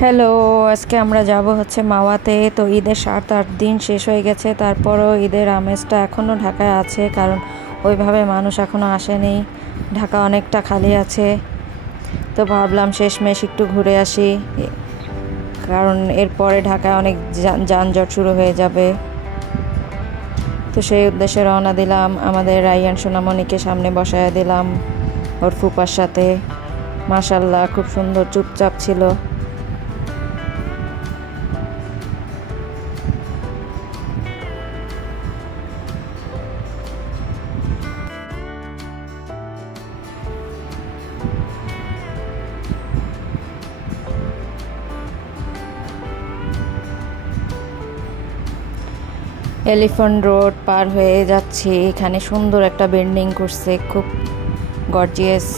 Hello, আজকে আমরা যাব হচ্ছে মাওয়াতে। তো ঈদের 7-8 দিন শেষ হয়ে গেছে, তারপরও ঈদের আমেজটা এখনও ঢাকায় আছে, কারণ ওইভাবে মানুষ এখনও আসেনি, ঢাকা অনেকটা খালি আছে। তো ভাবলাম শেষমেশ একটু ঘুরে আসি, কারণ এরপরে ঢাকায় অনেক যানজট শুরু হয়ে যাবে। তো সেই উদ্দেশ্যে রওনা দিলাম। আমাদের রাইয়ান সোনামণিকে সামনে বসায় দিলাম ওর ফুপার সাথে। মাশাল্লাহ, খুব সুন্দর চুপচাপ ছিল। এলিফ্যান্ট রোড পার হয়ে যাচ্ছি। এখানে সুন্দর একটা বিল্ডিং করছে, খুব গর্জিয়াস।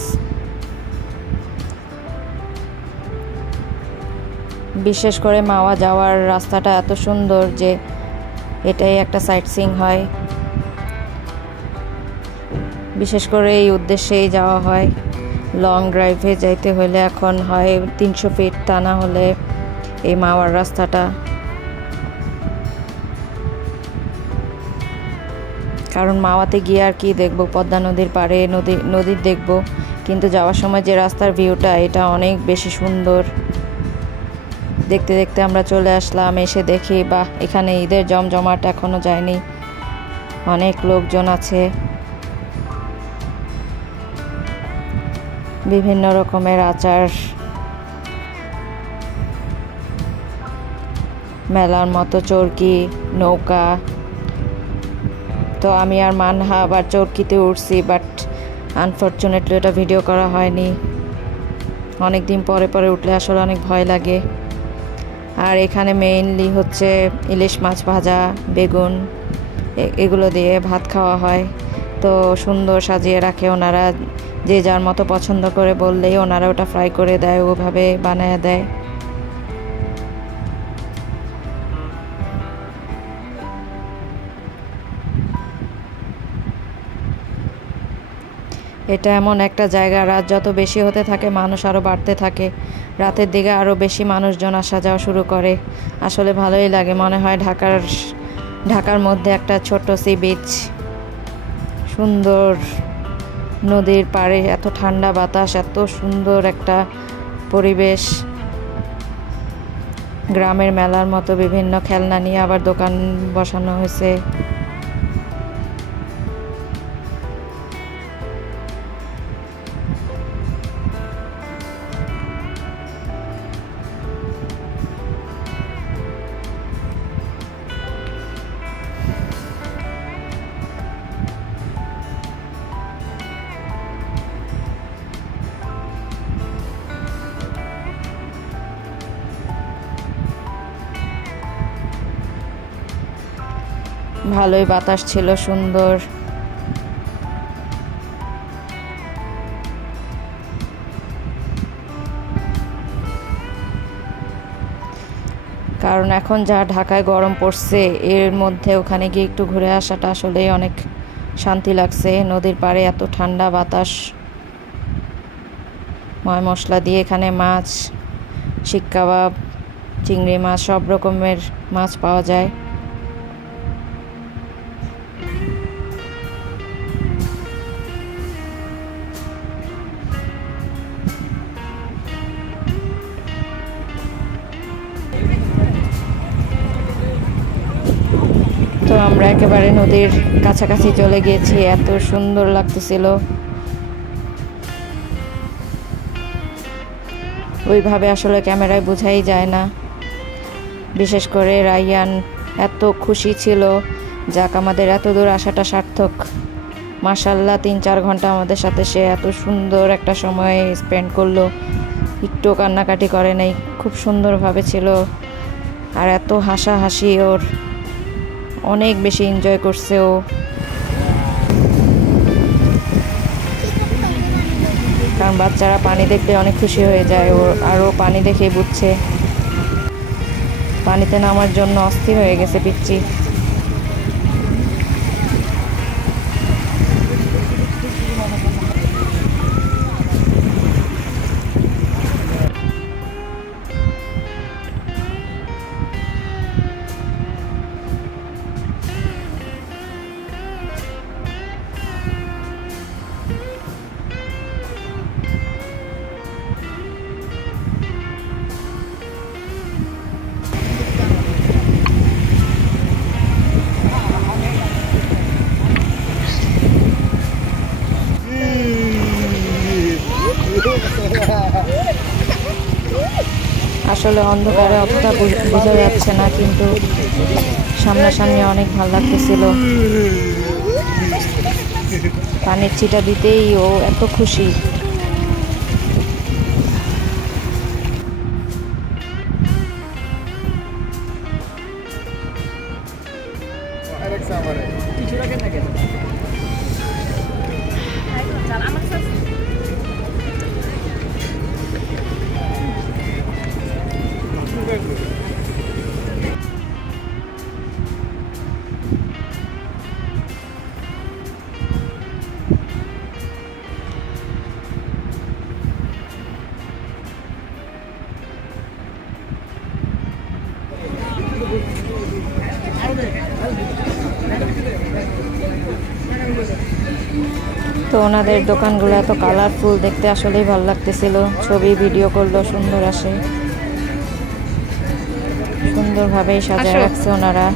বিশেষ করে মাওয়া যাওয়ার রাস্তাটা এত সুন্দর যে এটাই একটা সাইট সিইং হয়। বিশেষ করে এই উদ্দেশ্যেই যাওয়া হয়। লং ড্রাইভে যাইতে হলে এখন হয় 300 ফিট, তা না হলে এই মাওয়ার রাস্তাটা। কারণ মাওয়াতে গিয়ে আর কি দেখবো, পদ্মা নদীর পাড়ে নদী দেখবো, কিন্তু যাওয়ার সময় যে রাস্তার ভিউটা, এটা অনেক বেশি সুন্দর। দেখতে দেখতে আমরা চলে আসলাম। এসে দেখি বাহ, এখানে ঈদের জমজমাট এখনো যায়নি, অনেক লোকজন আছে। বিভিন্ন রকমের আচার, মেলার মতো চরকি, নৌকা। তো আমি আর মানহা আবার চরকিতে উঠছি, বাট আনফর্চুনেটলি ওটা ভিডিও করা হয়নি। অনেক দিন পরে পরে উঠলে আসলে অনেক ভয় লাগে। আর এখানে মেইনলি হচ্ছে ইলিশ মাছ ভাজা, বেগুন, এগুলো দিয়ে ভাত খাওয়া হয়। তো সুন্দর সাজিয়ে রাখে ওনারা, যে যার মতো পছন্দ করে বললেই ওনারা ওটা ফ্রাই করে দেয়, ওভাবে বানায় দেয়। এটা এমন একটা জায়গা, রাত যত বেশি হতে থাকে মানুষ আরও বাড়তে থাকে। রাতের দিকে আরও বেশি মানুষজন আসা যাওয়া শুরু করে। আসলে ভালোই লাগে, মনে হয় ঢাকার মধ্যে একটা ছোট্ট সি বিচ। সুন্দর নদীর পাড়ে, এত ঠান্ডা বাতাস, এত সুন্দর একটা পরিবেশ। গ্রামের মেলার মতো বিভিন্ন খেলনা নিয়ে আবার দোকান বসানো হয়েছে। ভালোই বাতাস ছিল, সুন্দর। কারণ এখন যা ঢাকায় গরম পড়ছে, এর মধ্যে ওখানে গিয়ে একটু ঘুরে আসাটা আসলেই অনেক শান্তি লাগছে। নদীর পাড়ে এত ঠান্ডা বাতাস, ময় মশলা দিয়ে এখানে মাছ, শিক কাবাব, চিংড়ি মাছ, সব রকমের মাছ পাওয়া যায়। তো আমরা একেবারে নদীর কাছাকাছি চলে গিয়েছি, এত সুন্দর লাগতেছিল। ওইভাবে আসলে ক্যামেরায় বোঝাই যায় না। বিশেষ করে রাইয়ান এত খুশি ছিল, যাক আমাদের এত দূর আসাটা সার্থক। মাশাল্লাহ, 3-4 ঘন্টা আমাদের সাথে সে এত সুন্দর একটা সময় স্পেন্ড করলো, একটু কান্নাকাটি করে নাই, খুব সুন্দরভাবে ছিল। আর এত হাসাহাসি, ওর অনেক বেশি এনজয় করছে ও। কারণ বাচ্চারা পানি দেখলে অনেক খুশি হয়ে যায়, ওর আরও পানি দেখেই বুঝছে। পানিতে নামার জন্য অস্থির হয়ে গেছে পিচ্চি। আসলে অন্ধকারে অতটা বোঝা যাচ্ছে না, কিন্তু সামনাসামনি অনেক ভালো লাগতেছিল। পানির ছিটা দিতেই ও এত খুশি। তো ওনাদের দোকানগুলো এত কালারফুল, দেখতে আসলেই ভালো লাগতেছিল। ছবি ভিডিও করলেও সুন্দর আসে, সুন্দরভাবেই সাজায় রাখছে ওনারা।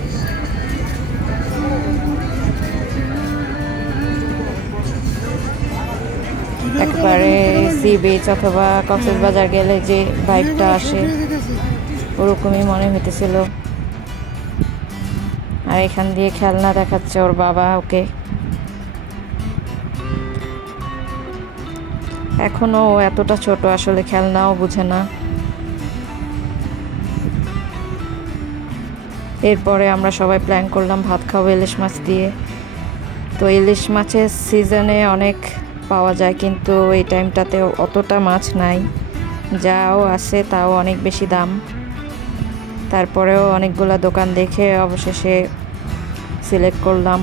একবারে সি বিচ অথবা কক্সবাজার গেলে যে ভাইবটা আসে ওরকমই মনে হইতেছিল। আর এখান দিয়ে খেলনা দেখাচ্ছে ওর বাবা ওকে। এখনো ও এতটা ছোট, আসলে খেলনাও বুঝে না। এরপরে আমরা সবাই প্ল্যান করলাম ভাত খাবো ইলিশ মাছ দিয়ে। তো ইলিশ মাছের সিজনে অনেক পাওয়া যায়, কিন্তু এই টাইমটাতে অতটা মাছ নাই, যাও আছে তাও অনেক বেশি দাম। তারপরেও অনেকগুলো দোকান দেখে অবশেষে সিলেক্ট করলাম।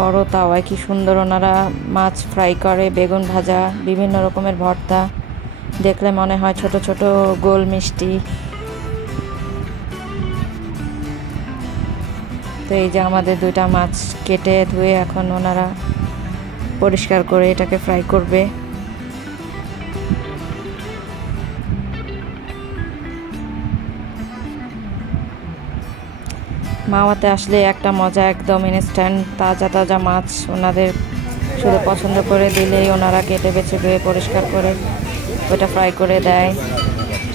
বড় তাওয়ায় কি সুন্দর ওনারা মাছ ফ্রাই করে, বেগুন ভাজা, বিভিন্ন রকমের ভর্তা, দেখলে মনে হয় ছোট ছোট গোল মিষ্টি। তো এই যে আমাদের দুইটা মাছ কেটে ধুয়ে এখন ওনারা পরিষ্কার করে এটাকে ফ্রাই করবে। মাওয়াতে আসলে একটা মজা, একদম ইনস্ট্যান্ট তাজা তাজা মাছ ওনাদের শুধু পছন্দ করে দিলেই ওনারা কেটে বেছে ধুয়ে পরিষ্কার করে ওটা ফ্রাই করে দেয়।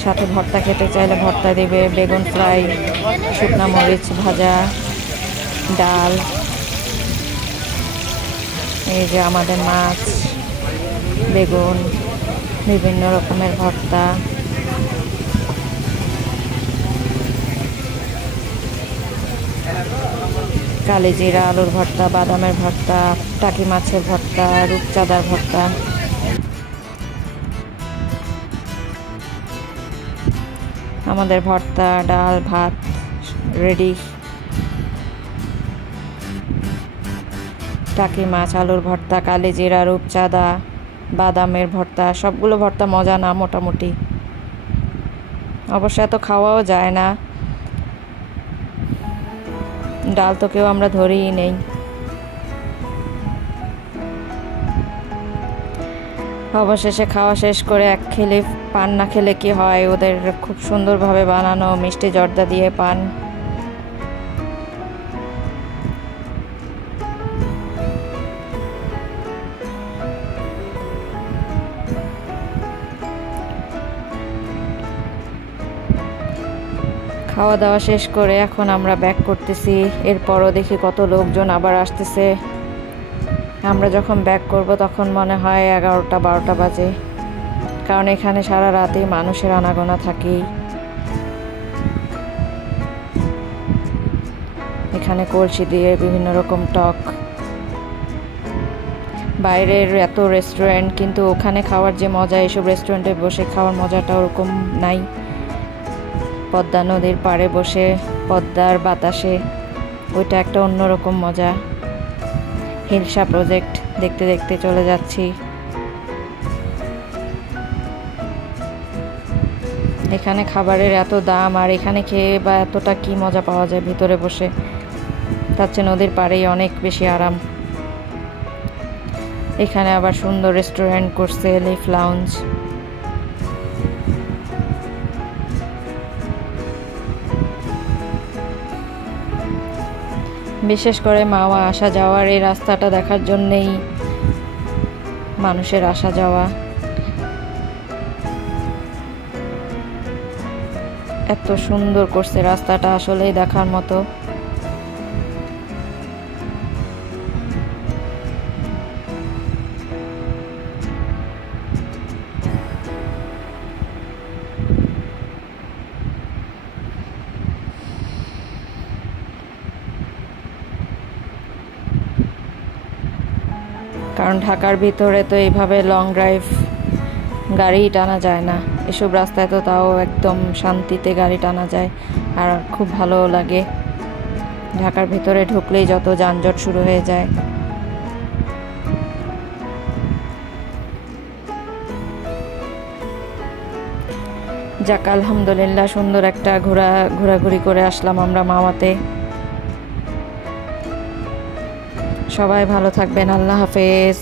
সাথে ভর্তা খেতে চাইলে ভর্তা দিবে, বেগুন ফ্রাই, শুকনা মরিচ ভাজা, ডাল। এই যে আমাদের মাছ, বেগুন, বিভিন্ন রকমের ভর্তা। কালিজিরা আলুর ভর্তা, বাদামের ভর্তা, টাকি মাছের ভর্তা, রূপচাঁদার ভর্তা। আমাদের ভর্তা, ডাল, ভাত রেডি। টাকি মাছ, আলুর ভর্তা, কালিজিরা, রূপচাঁদা, বাদামের ভর্তা, সবগুলো ভর্তা মজা না মোটামুটি। অবশ্য এত খাওয়াও যায় না, ডাল তো কেউ আমরা ধরেই নেই। অবশেষে খাওয়া শেষ করে এক খেলে পান না খেলে কি হয়, ওদের খুব সুন্দরভাবে বানানো মিষ্টি জর্দা দিয়ে পান। খাওয়া দাওয়া শেষ করে এখন আমরা ব্যাক করতেছি। এরপরও দেখি কত লোকজন আবার আসতেছে। আমরা যখন ব্যাক করব তখন মনে হয় 11টা-12টা বাজে, কারণ এখানে সারা রাতেই মানুষের আনাগোনা থাকেই। এখানে কলসি দিয়ে বিভিন্ন রকম টক, বাইরের এত রেস্টুরেন্ট, কিন্তু ওখানে খাওয়ার যে মজা, এইসব রেস্টুরেন্টে বসে খাওয়ার মজাটা ওরকম নাই। পদ্মা নদীর পাড়ে বসে পদ্মার বাতাসে, ওইটা একটা অন্যরকম মজা। হিলসা প্রজেক্ট দেখতে দেখতে চলে যাচ্ছি। এখানে খাবারের এত দাম, আর এখানে খেয়ে বা এতটা কি মজা পাওয়া যায় ভিতরে বসে, তার চেয়ে নদীর পাড়েই অনেক বেশি আরাম। এখানে আবার সুন্দর রেস্টুরেন্ট করছে, লিফ লাউঞ্জ। বিশেষ করে মাওয়া আসা যাওয়ার এই রাস্তাটা দেখার জন্যেই মানুষের আসা যাওয়া। এত সুন্দর করছে রাস্তাটা, আসলেই দেখার মতো। কারণ ঢাকার ভিতরে তো এইভাবে লং ড্রাইভ গাড়ি টানা যায় না, এসব রাস্তায় তো তাও একদম শান্তিতে গাড়ি টানা যায়, আর খুব ভালো লাগে। ঢাকার ভিতরে ঢুকলেই যত যানজট শুরু হয়ে যায়। যাক, আলহামদুলিল্লাহ, সুন্দর একটা ঘোরাঘুরি করে আসলাম আমরা মাওয়াতে। সবাই ভালো থাকবেন, আল্লাহ হাফেজ।